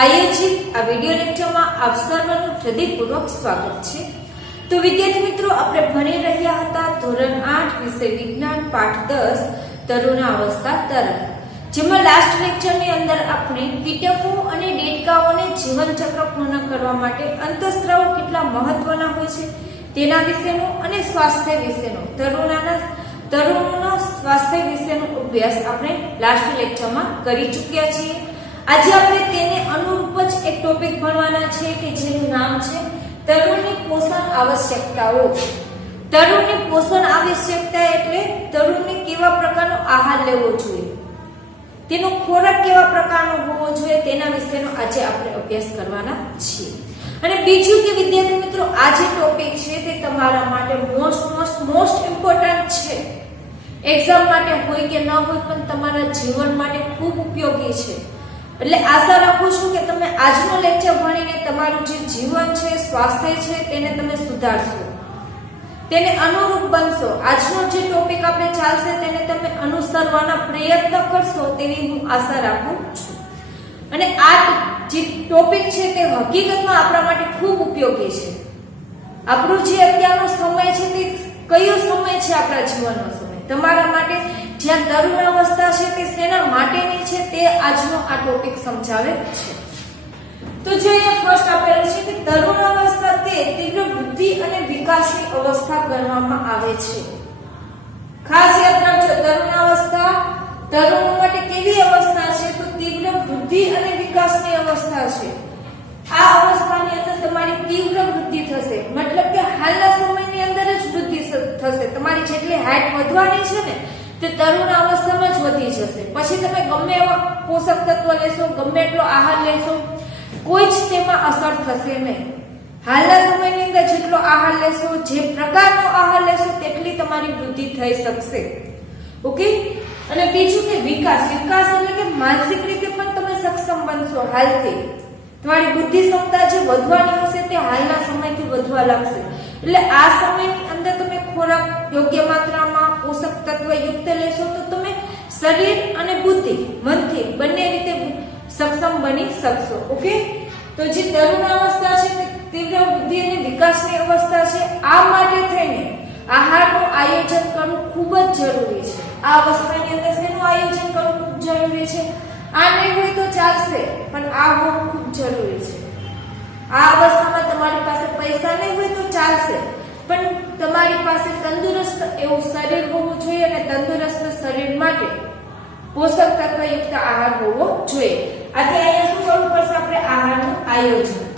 આયોજિત આ વિડિયો લેક્ચરમાં આપ સર્વનું હૃદયપૂર્વક સ્વાગત છે। તો વિદ્યાર્થી મિત્રો, આપણે ભણી રહ્યા હતા ધોરણ 8 વિષય વિજ્ઞાન પાઠ 10 તરુણાવસ્થા તરફ, જેમાં લાસ્ટ લેક્ચરની અંદર આપણે કીટકો અને દેડકાઓને જીવન ચક્ર પૂર્ણ કરવા માટે અંતઃસ્ત્રાવ કેટલા મહત્વના હોય છે તેના વિશેનું અને સ્વાસ્થ્ય વિશેનું તરુણોના સ્વાસ્થ્ય વિશેનો અભ્યાસ આપણે લાસ્ટ લેક્ચરમાં કરી ચૂક્યા છીએ। આજે આપણે તેને અનુરૂપ જ એક ટોપિક ભણવાના છે કે જેનું નામ છે તરુણની પોષણ આવશ્યકતાઓ। તરુણની પોષણ આવશ્યકતા એટલે તરુણને કેવા પ્રકારનો આહાર લેવો જોઈએ, તેનો ખોરાક કેવા પ્રકારનો હોવો જોઈએ તેના વિશેનો આજે આપણે અભ્યાસ કરવાના છીએ। અને બીજું કે વિદ્યાર્થી મિત્રો, આ જે ટોપિક છે તે તમારા માટે મોસ્ટ ઇમ્પોર્ટન્ટ છે। એક્ઝામ માટે હોય કે ન હોય પણ તમારા જીવન માટે ખૂબ ઉપયોગી છે। એટલે આશા રાખું છું કે તમે આજનો લેક્ચર ભણીને તમારું જે જીવન છે, સ્વાસ્થ્ય છે તેને તમે સુધારશો, તેને અનુરૂપ બનશો। આજનો જે ટોપિક આપણે ચાલશે તેને તમે અનુસરવાના પ્રયત્ન કરશો તેવી હું આશા રાખું છું। અને આ જે ટોપિક છે તે હકીકતમાં આપણા માટે ખૂબ ઉપયોગી છે। આપણો જે અત્યારનો સમય છે તે કયો સમય છે? આપણા જીવનનો સમય। તમારા માટે જ્યાં તરુણાવસ્થા છે તે શેના માટેની છે તે આજનો આ ટોપિક સમજાવે છે। તો જે ફર્સ્ટ આપેલું છે કે તરુણાવસ્થા તે તીવ્ર વૃદ્ધિ અને વિકાસની અવસ્થા ગણવામાં આવે છે। ખાસ યાદ રાખજો, તરુણાવસ્થા તરુણો માટે કેવી અવસ્થા છે? તો તીવ્ર વૃદ્ધિ અને વિકાસની અવસ્થા છે। આ અવસ્થાની અંદર તમારી તીવ્ર વૃદ્ધિ થશે, મતલબ કે હાલના સમયની અંદર જ વૃદ્ધિ થશે। તમારી જેટલી હાઈટ વધવાની છે ને તે તરુણ અવસ્થામાં જ વધી જશે। પછી તમે ગમે એવા પોષક તત્વ લેશો, ગમે એટલો આહાર લેશો, કોઈ જ તેમાં અસર થશે નહીં। હાલના સમયની અંદર જેટલો આહાર લેશો, જે પ્રકારનો આહાર લેશો તેટલી તમારી વૃદ્ધિ થઈ શકશે। ઓકે। અને બીજું કે વિકાસ એટલે કે માનસિક રીતે પણ તમે સક્ષમ બનશો। હાલથી તમારી બુદ્ધિ ક્ષમતા જે વધવાની હશે તે હાલના સમયથી વધવા લાગશે। એટલે આ સમયની અંદર તમે ખોરાક યોગ્ય માત્રામાં પોષક તત્વ યુક્ત લેશો તો તમે શરીર અને બુદ્ધિ મનથી બંને રીતે સક્ષમ બની શકશો। ઓકે। તો જે તરુણાવસ્થા છે તે તીવ્ર વૃદ્ધિ અને વિકાસની અવસ્થા છે। આ માટે થઈને આહારનું આયોજન કરવું ખૂબ જ જરૂરી છે। આ અવસ્થાની અંદર શેનું આયોજન કરવું ખૂબ જરૂરી છે? આ નહીં હોય તો ચાલશે, પણ આ હોવું ખૂબ જરૂરી છે। આ અવસ્થામાં તમારી પાસે પૈસા નહીં હોય તો ચાલશે, પણ તમારી પાસે તંદુરસ્ત એવું શરીર હોવું જોઈએ અને તંદુરસ્ત શરીર માટે પોષક તત્વયુક્ત આહાર હોવો જોઈએ। આથી અહીંયા શું કરવું પડશે? આપણે આહારનું આયોજન।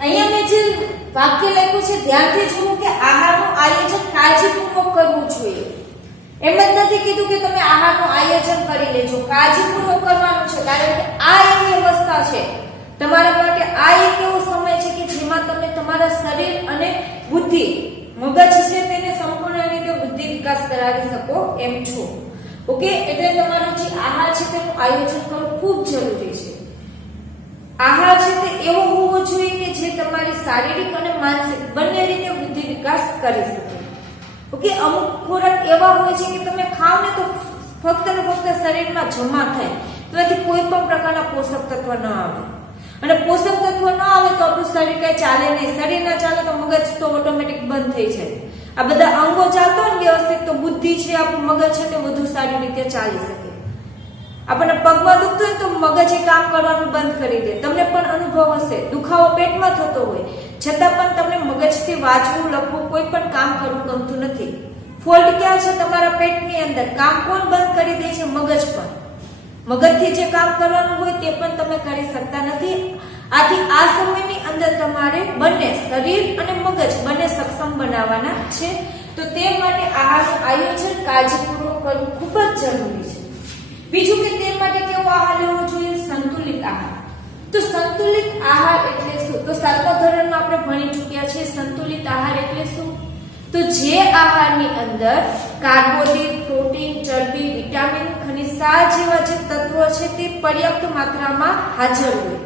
અહીંયા મેં જે વાક્ય લખ્યું છે ધ્યાનથી જુઓ કે આહારનું આયોજન કાળજીપૂર્વક કરવું જોઈએ। એમ જ નથી કીધું કે તમે આહારનું આયોજન કરી લેજો, કાળજીપૂર્વક કરવાનું છે। કારણ કે આ એવી અવસ્થા છે તમારા માટે, આ એક એવો સમય છે કે જેમાં તમે તમારા શરીર અને બુદ્ધિ મગજ છે તેને સંપૂર્ણ રીતે બુદ્ધિ વિકાસ કરાવી શકો એમ છો। ઓકે। એટલે તમારો જે આહાર છે તેનું આયોજન કરવું ખૂબ જરૂરી છે। આહાર છે તે એવો હોવો જોઈએ કે જે તમારી શારીરિક અને માનસિક બંને રીતે વૃદ્ધિ વિકાસ કરી શકે। ઓકે। અમુક ખોરાક એવા હોય છે કે તમે ખાવ ને તો ફક્ત ને ફક્ત શરીરમાં જમા થાય, તેમાંથી કોઈ પણ પ્રકારના પોષક તત્વ ન આવે, અને પોષક તત્વ ન આવે તો આપણું શરીર કઈ ચાલે નહીં। શરીર ના ચાલે તો મગજ તો ઓટોમેટિક બંધ થઈ જાય। આ બધા અંગો ચાલતો ને વ્યવસ્થિત તો બુદ્ધિ છે, આપણું મગજ છે તે વધુ સારી રીતે ચાલી શકે। આપણને પગમાં દુખતું હોય તો મગજ એ કામ કરવાનું બંધ કરી દે। તમને પણ અનુભવ હશે, દુખાવો પેટમાં થતો હોય છતાં પણ તમને મગજથી વાંચવું, લખવું, કોઈ પણ કામ કરવું ગમતું નથી। ફોલ્ટ ક્યાં છે? તમારા પેટની અંદર। કામ કોણ બંધ કરી દે છે? મગજ પણ। મગજથી જે કામ કરવાનું હોય તે પણ તમે કરી શકતા નથી। આથી આ સમયની અંદર તમારે બંને શરીર અને મગજ બંને સક્ષમ બનાવવાના છે। તો તે માટે આહારનું આયોજન કાળજીપૂર્વક કરવું ખૂબ જ જરૂરી છે। બીજું કે તે માટે કેવો આહાર લેવો જોઈએ? સંતુલિત આહાર। તો સંતુલિત આહાર એટલે શું? તો 7મા ધોરણમાં આપણે ભણી ચૂક્યા છીએ સંતુલિત આહાર એટલે શું? તો જે આહારની અંદર કાર્બોદિત, પ્રોટીન, ચરબી, વિટામિન, ખનિજ, ક્ષાર જેવા જે તત્વો છે તે પર્યાપ્ત માત્રામાં હાજર હોય।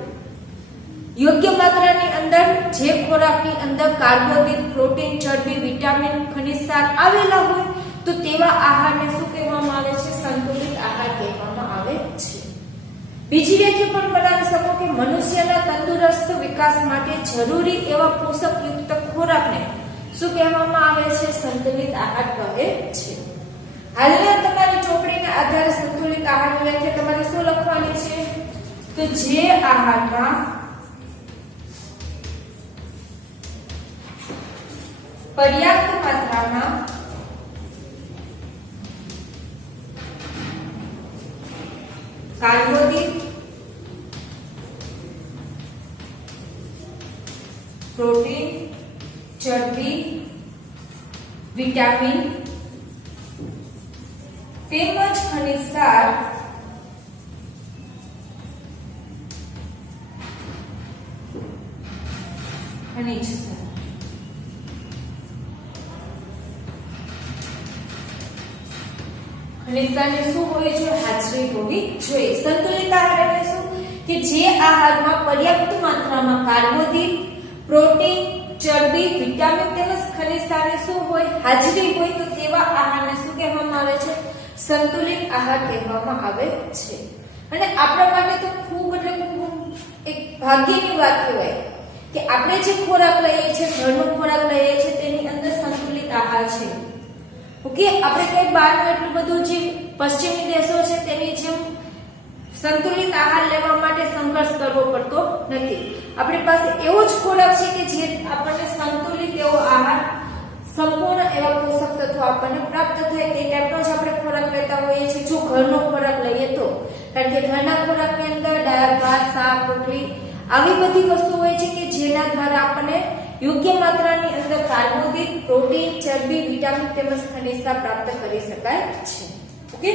યોગ્ય માત્રાની અંદર જે ખોરાકની અંદર કાર્બોદિત, પ્રોટીન, ચરબી, વિટામિન, ખનિજ ક્ષાર આવેલા હોય તો તેવા આહારને શું કહેવામાં આવે છે? સંતુલિત આહાર કહેવામાં આવે છે. બીજી વ્યાખ્યા પણ બનાવી શકો કે મનુષ્યના તંદુરસ્ત વિકાસ માટે જરૂરી એવા પોષકયુક્ત ખોરાકને શું કહેવામાં આવે છે? સંતુલિત આહાર કહે છે. હાલના તમારી ચોપડીના આધારે સંતુલિત આહારની વ્યાખ્યા તમારે શું લખવાની છે? તો જે આહારમાં પર્યાપ્ત માત્રામાં કાર્બોદિત, પ્રોટીન, ચરબી, વિટામિન તેમજ ખનિજ ક્ષાર ખનિજની શું હોવી જોઈએ? હાજરી હોવી જોઈએ. સંતુલિત આહાર એટલે શું? કે જે આહારમાં પર્યાપ્ત માત્રામાં કાર્બોદિત, પ્રોટીન, ચરબી, વિટામિન તેમજ ખનિજ ક્ષારની શું હોય? હાજરી હોય તો તેવા આહારને શું કહેવામાં આવે છે? સંતુલિત આહાર કહેવામાં આવે છે. અને આપણા માટે તો ખૂબ એટલે ખૂબ એક ભાગ્યની વાત કહેવાય કે આપણે જે ખોરાક લઈએ છીએ, ઘરનો ખોરાક લઈએ છીએ, તેની અંદર સંતુલિત આહાર છે. ઓકે, આપણે કઈ બહારનું એટલું બધું જે પશ્ચિમી દેશો છે તેની જેમ સંતુલિત આહાર લેવા માટે સંઘર્ષ કરવો પડતો નથી. આપણી પાસે એવો જ ખોરાક છે કે જે આપણને સંતુલિત એવો આહાર, સંપૂર્ણ એવા પોષક તત્વો આપણને પ્રાપ્ત થાય તે ટાઈપનો જ આપણે ખોરાક લેતા હોઈએ છીએ જો ઘરનો ખોરાક લઈએ તો. કારણ કે ઘરના ખોરાકની અંદર દાળ, ભાત, શાક, રોટલી આવી બધી વસ્તુ હોય છે કે જેના દ્વારા આપણને યોગ્ય માત્રાની અંદર કાર્બોદિત, પ્રોટીન, ચરબી, વિટામિન તેમજ ખનિજ ક્ષાર પ્રાપ્ત કરી શકાય છે. ઓકે,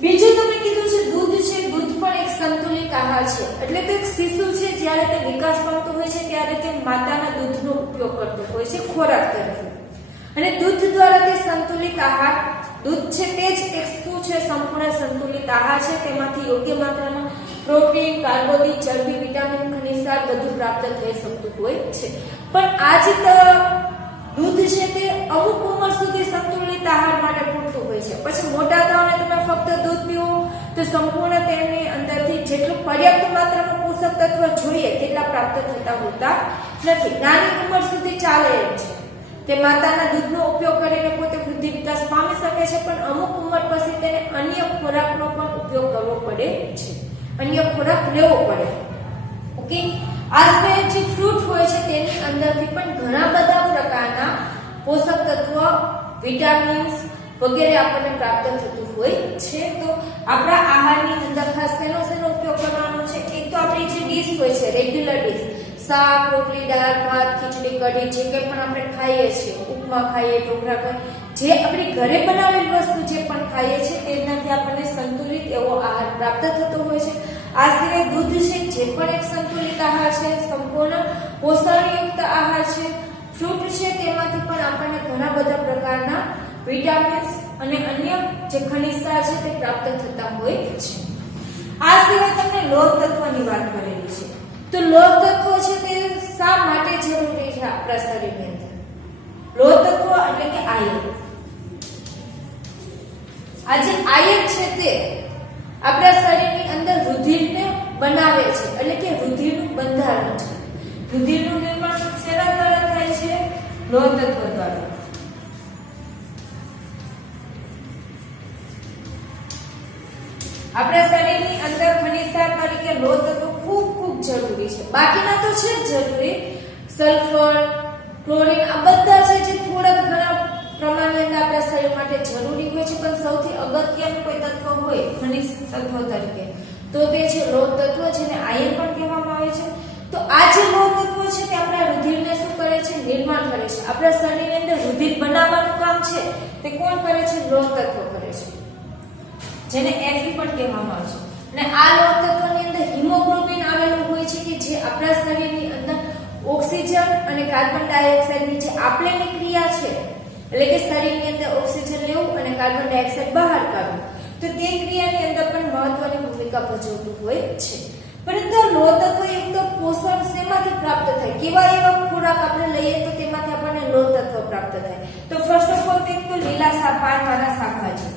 બીજું તમે કીધું છે દૂધ છે. દૂધ પણ એક સંતુલિત આહાર છે. એટલે તો એક શિશુ છે જ્યારે તે વિકાસ પામતો હોય છે ત્યારે તે માતાના દૂધનો ઉપયોગ કરતો હોય છે ખોરાક તરીકે. અને દૂધ દ્વારા તે સંતુલિત આહાર, દૂધ છે તે જ એક શું છે? સંપૂર્ણ સંતુલિત આહાર છે. તેમાંથી યોગ્ય માત્રામાં પ્રોટીન, કાર્બોદિત, ચરબી, વિટામિન, ખનિજ ક્ષાર બધું પ્રાપ્ત થઈ શકતું હોય છે. પણ આ જ દૂધ છે તે અમુક ઉંમર સુધી સંતુલિત આહાર માટે પૂરતું હોય છે. પછી મોટા થાવ ને તમે ફક્ત દૂધ પીવો તો સંપૂર્ણ તેની અંદરથી જેટલું પર્યાપ્ત માત્રામાં પોષક તત્વ જોઈએ તેટલા પ્રાપ્ત થતા હોતા નથી. નાની ઉંમર સુધી ચાલે એમ છે. તે માતાના દૂધનો ઉપયોગ કરીને પોતે વૃદ્ધિ વિકાસ પામી શકે છે, પણ અમુક ઉંમર પછી તેને અન્ય ખોરાકનો પણ ઉપયોગ કરવો પડે છે, અન્ય ખોરાક લેવો પડે. ઓકે, આ સિવાય જે ફ્રૂટ હોય છે તેની અંદરથી પણ ઘણા બધા પ્રકારના પોષક તત્વ, વિટામિન્સ વગેરે આપણને પ્રાપ્ત થતું હોય છે. તો આપણા આહારની અંદર ખાસ શેનો ઉપયોગ કરવાનો છે? એક તો આપણી જે ડીશ હોય છે, રેગ્યુલર ડીશ, શાક, રોટલી, દાળ, ભાત, ખીચડી, કઢી, જે કંઈ પણ આપણે ખાઈએ છીએ, ઉપમા ખાઈએ, ઢોકળા ખાઈએ, જે આપણી ઘરે બનાવેલી વસ્તુ જે પણ ખાઈએ છીએ તેનાથી આપણને સંતુલિત એવો આહાર પ્રાપ્ત થતો હોય છે. આ સિવાય દૂધ છે જે પણ એક સંતુલિત આહાર છે, સંપૂર્ણ પોષણયુક્ત આહાર છે. ફ્રૂટ છે તેમાંથી પણ આપણને ઘણા બધા પ્રકારના વિટામિન્સ અને અન્ય જે ખનિજ ક્ષાર છે તે પ્રાપ્ત થતા હોય છે. આ સિવાય તમને લોહ તત્વની વાત કરેલી છે. તો લોહ તત્વ છે તે શા માટે જરૂરી છે આપણા શરીરની અંદર? લોહ તત્વ એટલે કે આયર્ન. આ જે આયર્ન છે તે આપણા શરીરની અંદર રુધિરને બનાવે છે, એટલે કે રુધિરનું બંધારણ છે. રુધિરનું નિર્માણ શેના દ્વારા થાય છે? લોહ તત્વ દ્વારા. આપણા શરીરની અંદર ખનિજ ક્ષાર તરીકે લોહ તત્વ ખૂબ જરૂરી છે. બાકીના તો છે જ જરૂરી, સલ્ફર, ક્લોરીન આ બધા છે જે થોડા ઘણા પ્રમાણની અંદર આપણા શરીર માટે જરૂરી હોય છે, પણ સૌથી અગત્યનું કોઈ તત્વ હોય ખનિજ તત્વ તરીકે તો તે છે લોહ તત્વ, જેને આયર્ન પણ કહેવામાં આવે છે. તો આ જે લોહ તત્વ છે તે આપણા રુધિરને શું કરે છે? નિર્માણ કરે છે. આપણા શરીરની અંદર રુધિર બનાવવાનું કામ છે તે કોણ કરે છે? લોહ તત્વ કરે છે, જેને Fe પણ કહેવામાં આવે છે. અને આ લોહ તત્વની અંદર હિમોગ્લોબિન આવેલું હોય છે કે જે આપણા શરીરની અંદર ઓક્સિજન અને કાર્બન ડાયોક્સાઇડની જે આપલેની ક્રિયા છે, એટલે કે શરીરની અંદર ઓક્સિજન લેવું અને કાર્બન ડાયોક્સાઇડ બહાર કાઢવું, તો તે ક્રિયાની અંદર પણ મહત્વની ભૂમિકા ભજવતું હોય છે. પરંતુ લોહ તત્વયુક્ત પોષણ શેમાંથી પ્રાપ્ત થાય? કેવા એવા ખોરાક આપણે લઈએ તો તેમાંથી આપણને લોહ તત્વ પ્રાપ્ત થાય? તો ફર્સ્ટ ઓફ ઓલ તો લીલા પાનવાળા શાકભાજી.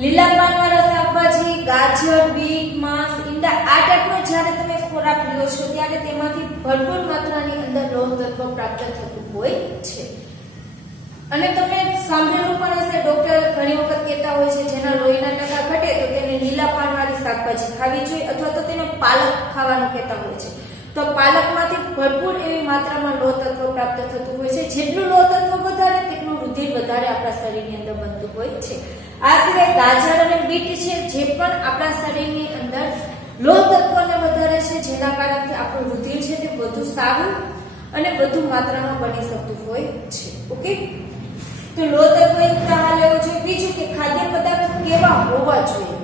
લીલા પાનવાળા શાકભાજી, ગાજર, બીટ, માંસ, ઈંડા આ ટાઈપનો જ્યારે તમે ખોરાક લ્યો છો ત્યારે તેમાંથી ભરપૂર માત્રાની અંદર લોહ તત્વ પ્રાપ્ત થતું હોય છે. અને તમે સાંભળેલું પણ હશે, ડોક્ટર ઘણી વખત કહેતા હોય છે જેના લોહીના ટકા ઘટે તો તેને લીલા પાનવાળી શાકભાજી ખાવી જોઈએ અથવા તો તેને પાલક ખાવાનું કહેતા હોય છે. તો પાલકમાંથી ભરપૂર એવી માત્રામાં લોહ તત્વ પ્રાપ્ત થતું હોય છે. જેટલું લોહ તત્વ વધારે તેટલું રુધિર વધારે આપણા શરીરની અંદર બનતું હોય છે. આ સિવાય ગાજર અને બીટ છે જે પણ આપણા શરીરની અંદર લોહ તત્વને વધારે છે, જેના કારણથી આપણું રુધિર છે તે વધુ સારું અને વધુ માત્રામાં બની શકતું હોય છે. ઓકે, તો લોહ તત્વયુક્ત આહાર લેવો જોઈએ. બીજું કે ખાદ્ય પદાર્થો કેવા હોવા જોઈએ?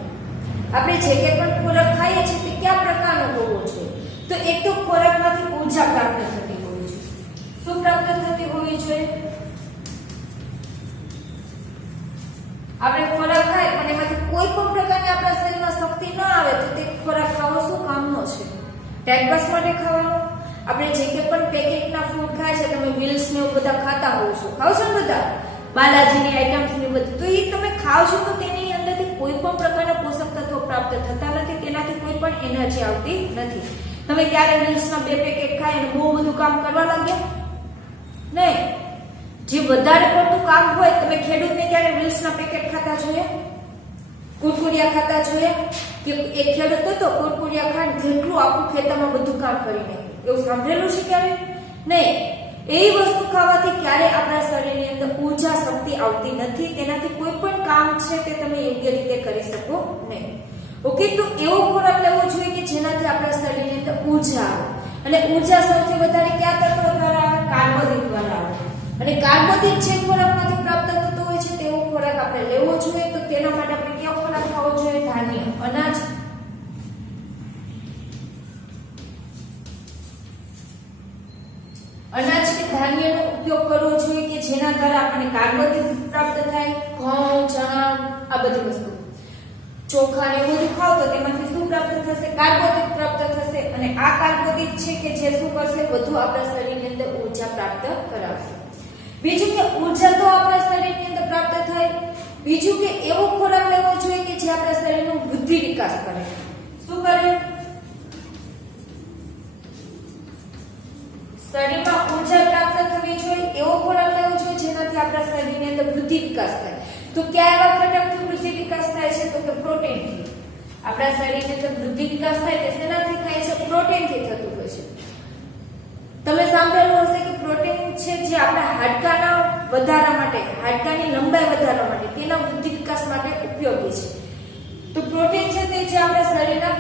આપણે જે કે પણ ખોરાક ખાઈએ છીએ તે કયા પ્રકારનો હોવો જોઈએ? તો એક તો ખોરાકમાંથી ઊર્જા પ્રાપ્ત થતી હોવી જોઈએ. શું પ્રાપ્ત થતી હોવી જોઈએ? આપણે ખોરાક ખાય પણ એમાંથી કોઈ પણ પ્રકારની આપણા શરીરમાં શક્તિ ન આવે તો તે ખોરાક ખાવો શું કામનો છે? ટાઈમપાસ માટે ખાવાનો? આપણે જે કે પણ પેકેટના ફૂડ ખાય છે, તમે મિલ્સ ને એવું બધા ખાતા હોવ છો, ખાવ છો ને બધા બાલાજીની આઈટમ્સ ને બધું, તો એ તમે ખાવ છો તો તેની અંદરથી કોઈ પણ પ્રકારના પોષક તત્વો પ્રાપ્ત થતા નથી, તેનાથી કોઈ પણ એનર્જી આવતી નથી. તમે ક્યારે મિલ્સના 2 પેકેટ ખાય અને બહુ બધું કામ કરવા લાગ્યા? નહીં. જે વધારે પડતું કામ હોય, તમે ખેડૂતને ક્યારે મિલ્સના પેકેટ ખાતા જોયા? કુરકુરિયા ખાતા જોયા? કે એક ખેડૂત હતો કુરકુરિયા ખાઈને જેટલું આખું ખેતરમાં બધું કામ કરી નાખ્યું, એવું સાંભળેલું છે ક્યારે? નહીં. એ વસ્તુ ખાવાથી ક્યારે આપણા શરીરની અંદર ઊર્જા શક્તિ આવતી નથી, તેનાથી કોઈ પણ કામ છે તે તમે યોગ્ય રીતે કરી શકો નહીં. ઓકે, તો એવો ખોરાક લેવો જોઈએ કે જેનાથી આપણા શરીરની અંદર ઊર્જા આવે. અને ઊર્જા સૌથી વધારે કયા તત્વો દ્વારા આવે? કાર્બોદિત દ્વારા આવે. અને કાર્બોદિત જે ખોરાકમાંથી પ્રાપ્ત થતો હોય છે તેવો ખોરાક આપણે લેવો જોઈએ. તો તેના માટે આપણે કયો ખોરાક ખાવો જોઈએ? ધાન્ય, અનાજ. અનાજ કે ધાન્યનો ઉપયોગ કરવો જોઈએ કે જેના દ્વારા આપણને કાર્બોદિત પ્રાપ્ત થાય. ઘઉં, ચણા આ બધી વસ્તુ, ચોખા ને એવું બધું ખાવ તો તેમાંથી શું પ્રાપ્ત થશે? કાર્બોદિત પ્રાપ્ત થશે. અને આ કાર્બોદિત છે કે જે શું કરશે? વધુ આપણા શરીરની અંદર ઊર્જા પ્રાપ્ત કરાવશે. બીજું કે ઊર્જા તો આપણા શરીરની અંદર પ્રાપ્ત થાય. બીજું કે એવો ખોરાક લેવો જોઈએ કે જે આપણા શરીરનો વૃદ્ધિ વિકાસ કરે. શું કરે? શરીરમાં ઊર્જા પ્રાપ્ત થવી જોઈએ એવો ખોરાક લેવો જોઈએ જેનાથી આપણા શરીરની અંદર વૃદ્ધિ વિકાસ થાય. તો કયા એવા ઘટકથી વૃદ્ધિ વિકાસ થાય છે? તો કે પ્રોટીનથી. આપણા શરીરની અંદર વૃદ્ધિ વિકાસ થાય તે શેનાથી થાય છે? પ્રોટીનથી થતું હોય છે. તમે સાંભળેલું હશે કે પ્રોટીન છે જે આપણા હાડકાના વધારા માટે, હાડકાની લંબાઈ વધારવા માટે, તેના વૃદ્ધિ વિકાસ માટે ઉપયોગી છે. તો પ્રોટીન છે તે જે આપણા શરીરના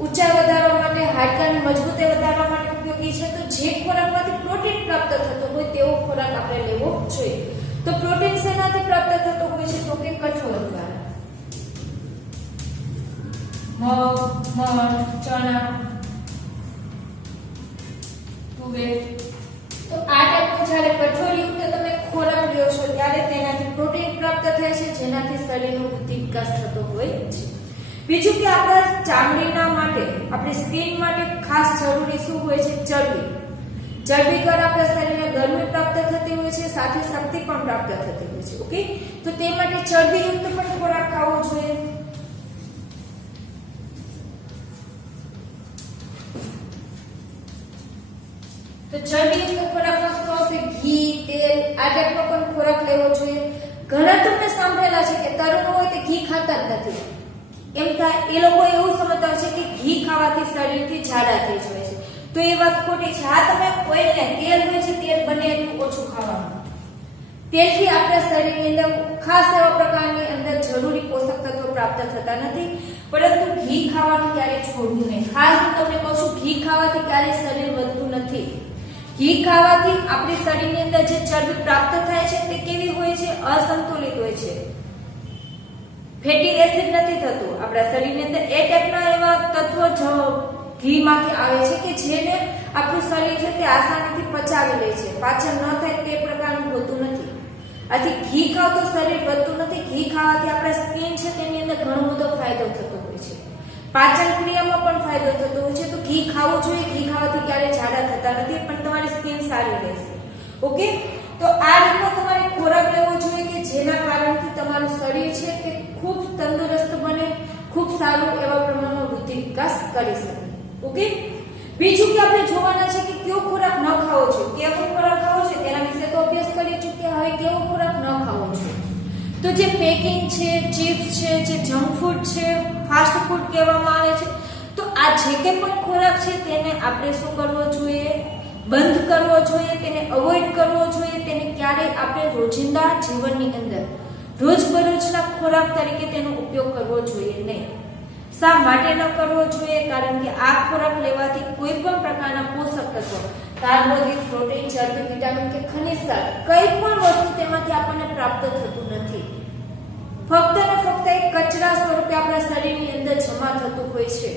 ઊંચાઈ વધારવા માટે, હાડકાની મજબૂતાઈ વધારવા માટે ઉપયોગી છે. તો જે ખોરાકમાંથી પ્રોટીન પ્રાપ્ત થતો હોય તેવો ખોરાક આપણે લેવો જોઈએ. તો પ્રોટીન શેનાથી પ્રાપ્ત થતો હોય છે? તો કે કઠોળ દ્વારા. મગ, મઠ, ચણા, તુવેર. તો આ ટાઈપનો જ્યારે કઠોળયુક્ત તમે ખોરાક લ્યો છો ત્યારે તેનાથી પ્રોટીન પ્રાપ્ત થાય છે જેનાથી શરીરનો વૃદ્ધિ વિકાસ થતો હોય છે. બીજું કે આપણા ચામડીના માટે, આપણી સ્કિન માટે ખાસ જરૂરી શું હોય છે? ચરબી. ચરબી દ્વારા આપણા શરીરને ગરમી પ્રાપ્ત થતી હોય છે, સાથે શક્તિ પણ પ્રાપ્ત થતી હોય છે. ઓકે, તો તે માટે ચરબીયુક્ત પણ ખોરાક ખાવો જોઈએ. તો ચરબીયુક્ત ખોરાકમાં શું આવશે? ઘી, તેલ આ ટાઈપનો પણ ખોરાક લેવો જોઈએ. ઘણા તમને સાંભળેલા છે કે તરુણ હોય તે ઘી ખાતા જ નથી. એમ થાય, એ લોકો એવું સમજતા હોય છે કે ઘી ખાવાથી શરીરથી જાડા થઈ જાય છે. તો એ વાત ખોટી છે. હા, તમે ઓઇલ ને તેલ હોય છે તેલ બને એટલું ઓછું ખાવાનું. તેલથી આપણા શરીરની અંદર ખાસ એવા પ્રકારની અંદર જરૂરી પોષક તત્વો પ્રાપ્ત થતા નથી. પરંતુ ઘી ખાવાનું ક્યારે છોડવું નહીં. ખાસ હું તમને કહું છું, ઘી ખાવાથી ક્યારે શરીર વધતું નથી. ઘી ખાવાથી આપણી શરીરની અંદર જે ચરબી પ્રાપ્ત થાય છે તે કેવી હોય છે? અસંતુલિત હોય છે, ફેટી એસિડ નથી થતું આપણા શરીરની અંદર. એ ટાઈપના એવા તત્વો ઘીમાંથી આવે છે કે જેને આપણું શરીર છે તે આસાનીથી પચાવી લે છે, પાચન ન થાય તે પ્રકારનું હોતું નથી. આથી ઘી ખાવ તો શરીર વધતું નથી. ઘી ખાવાથી આપણા સ્કિન છે તેની અંદર ઘણો બધો ફાયદો થતો હોય છે, પાચન ક્રિયામાં પણ ફાયદો થતો હોય છે. તો ઘી ખાવું જોઈએ. ઘી ખાવાથી ક્યારે ઝાડા થતા નથી, પણ તમારી સ્કિન સારી રહેશે. ઓકે, તો આ રીતનો તમારે ખોરાક લેવો જોઈએ કે જેના કારણથી તમારું શરીર છે તે ખૂબ તંદુરસ્ત બને, ખૂબ સારું એવા પ્રમાણમાં વૃદ્ધિ વિકાસ કરી શકે. ઓકે, બીજું કે આપણે જોવાના છે કે કયો ખોરાક ન ખાવો જોઈએ, કેવો ખોરાક ખાવો છે તેના વિશે તો અભ્યાસ કરી ચૂક્યા. હવે કેવો ખોરાક ન ખાવો જોઈએ, તો જે પેકિંગ છે, ચિપ્સ છે, જે જંક ફૂડ છે, ફાસ્ટ ફૂડ કહેવામાં આવે છે, તો આ જે કે પણ ખોરાક છે તેને આપણે શું કરવો જોઈએ, બંધ કરવો જોઈએ, તેને અવોઇડ કરવો જોઈએ. તેને ક્યારેય આપણે રોજિંદા જીવનની અંદર રોજબરોજના ખોરાક તરીકે તેનો ઉપયોગ કરવો જોઈએ નહીં. શા માટે ન કરવો જોઈએ? કારણ કે આ ખોરાક લેવાથી કોઈ પણ પ્રકારના પોષક તત્વો, કાર્બોહાઈડ્રેટ, પ્રોટીન, ચરબી, વિટામિન કે ખનિજ સાર કઈ પણ વસ્તુ તેમાંથી આપણને પ્રાપ્ત થતું નથી. ફક્ત ને ફક્ત એક કચરા સ્વરૂપે આપણા શરીરની અંદર જમા થતું હોય છે.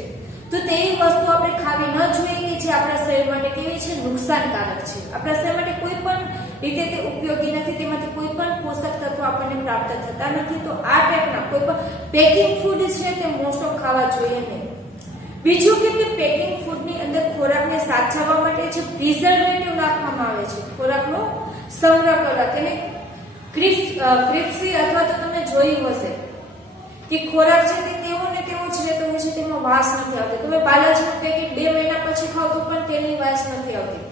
તો તેવી વસ્તુ આપણે ખાવી ન જોઈએ કે જે આપણા શરીર માટે કેવી છે, નુકસાનકારક છે. આપણા શરીર માટે કોઈ પણ રીતે તે ઉપયોગી નથી, તેમાંથી કોઈ પણ પોષક તત્વો આપણને પ્રાપ્ત થતા નથી. તો આ ટાઈપના કોઈ પણ પેકિંગ ફૂડ છે તે મોસ્ટ ઓફ ખાવા જોઈએ નહીં. બીજું કે પેકિંગ ફૂડની અંદર ખોરાકને સાચવવા માટે જે પ્રિઝર્વેટિવ નાખવામાં આવે છે, ખોરાકનો સંગ્રહ કરવા, તેને ક્રિસ્પી અથવા તો તમે જોયું હશે કે ખોરાક છે તે તેવો ને તેવો જ રહેતો હોય છે, તેમાં વાસ નથી આવતી. તમે બાલાજીનું પેકેટ 2 મહિના પછી ખાવ તો પણ તેની વાસ નથી આવતી.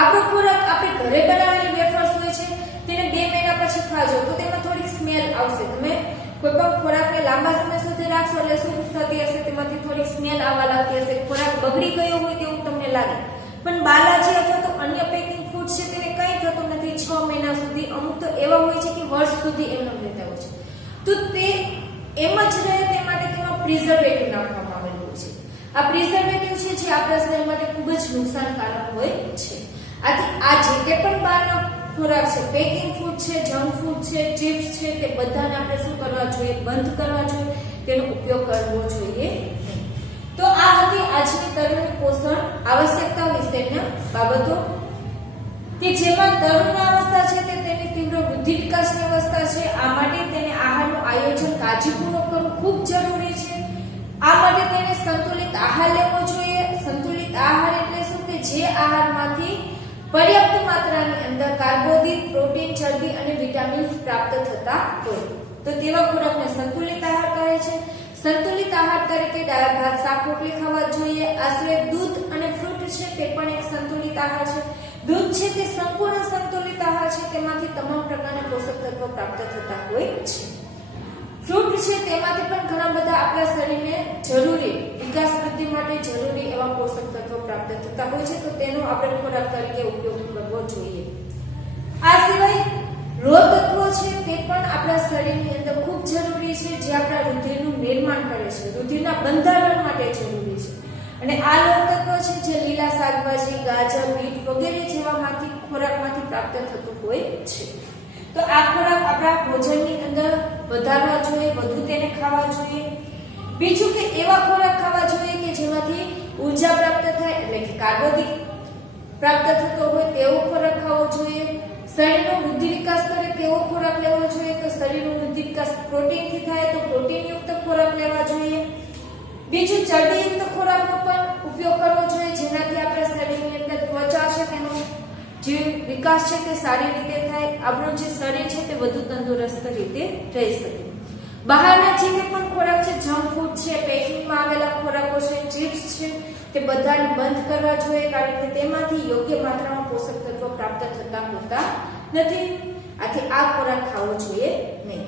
આપણો ખોરાક આપણે ઘરે બનાવેલી વેફર્સ હોય છે તેને 2 મહિના પછી ખાજો તો તેમાં થોડીક સ્મેલ આવશે. તમે કોઈ પણ ખોરાકને લાંબા સમય સુધી રાખશો એટલે શું થતી હશે, તેમાંથી થોડી સ્મેલ આવવા લાગતી હશે, ખોરાક બગડી ગયો હોય તેવું તમને લાગે. પણ બાલાજી અથવા તો અન્ય પેકિંગ ફૂડ છે તેને કંઈ થતું નથી 6 મહિના સુધી. અમુક તો એવા હોય છે કે વર્ષ સુધી એમને રહેતા હોય છે. તો તે એમ જ રહે તે માટે તેમાં પ્રિઝર્વેટિવ નાખવામાં આવેલું હોય છે. આ પ્રિઝર્વેટિવ છે જે આપણા શરીર માટે ખૂબ જ નુકસાનકારક હોય છે. આથી આ જે કે પણ બહારનો ખોરાક છે, પેકિંગ ફૂડ છે, જંક ફૂડ છે, ચિપ્સ છે, તે બધાને આપણે શું કરવા જોઈએ, બંધ કરવા જોઈએ, તેનો ઉપયોગ કરવો જોઈએ. તો આ હતી આજની તરુણ પોષણ આવશ્યકતા વિશેના બાબતો કે જેમાં તરુણ અવસ્થા છે તે તેની તીવ્ર વૃદ્ધિ વિકાસની અવસ્થા છે. આ માટે તેને આહારનું આયોજન કાળજીપૂર્વક કરવું ખૂબ જરૂરી છે. આ માટે તેને સંતુલિત આહાર લેવો જોઈએ. સંતુલિત આહાર એટલે શું કે જે આહારમાંથી પર્યાપ્ત માત્રાની અંદર કાર્બોહાઈડ્રેટ, પ્રોટીન, ચરબી અને વિટામિન્સ પ્રાપ્ત થતા હોય તો તેવા ખોરાકને સંતુલિત આહાર કહે છે. સંતુલિત આહાર તરીકે દાળ, ભાત, શાક, રોટલી ખાવા જોઈએ. આ સિવાય દૂધ અને ફ્રૂટ છે તે પણ એક સંતુલિત આહાર છે. દૂધ છે તે સંપૂર્ણ સંતુલિત આહાર છે, તેમાંથી તમામ પ્રકારના પોષક તત્વો પ્રાપ્ત થતા હોય છે. ફ્રૂટ છે તેમાંથી પણ ઘણા બધા આપણા શરીરને જરૂરી વિકાસ વૃદ્ધિ માટે જરૂરી એવા પોષક તત્વો પ્રાપ્ત થતા હોય છે, તો તેનો આપણે ખોરાક તરીકે ઉપયોગ કરવો જોઈએ. આ સિવાય લોહ તત્વો છે તે પણ આપણા શરીરની અંદર ખૂબ જરૂરી છે, જે આપણા રુધિરનું નિર્માણ કરે છે, રુધિરના બંધારણ માટે જરૂરી છે. અને આ લોહ તત્વો છે જે લીલા શાકભાજી, ગાજર, બીટ વગેરે જેવામાંથી ખોરાકમાંથી પ્રાપ્ત થતું હોય છે. તો આ ખોરાક આપણા ભોજનની અંદર વધારવા જોઈએ, વધુ તેને ખાવા જોઈએ. બીજું કે એવા ખોરાક ખાવા જોઈએ કે જેમાંથી ઊર્જા પ્રાપ્ત થાય, એટલે કે કાર્બોહાઈડ્રેટ પ્રાપ્ત થતો હોય તેવો ખોરાક ખાવો જોઈએ. શરીરનો વૃદ્ધિ વિકાસ કરે તેવો ખોરાક લેવો જોઈએ. તો શરીરનો વૃદ્ધિ વિકાસ પ્રોટીનથી થાય તો પ્રોટીનયુક્ત ખોરાક લેવા જોઈએ. બીજું ચરબીયુક્ત ખોરાકનો પણ ઉપયોગ કરવો જોઈએ, જેનાથી આપણા શરીરની અંદર ત્વચા છે તેનો જે વિકાસ છે તે સારી રીતે થાય, આપણું જે શરીર છે તે વધુ તંદુરસ્ત રીતે રહી શકે. બહારના જે પણ ખોરાક છે, જંક ફૂડ છે, પેકિંગમાં આવેલા ખોરાકો છે, ચિપ્સ છે, તે બધાને બંધ કરવા જોઈએ, કારણ કે તેમાંથી યોગ્ય માત્રામાં પોષક તત્વો પ્રાપ્ત થતા હોતા નથી. આથી આ ખોરાક ખાવો જોઈએ નહીં.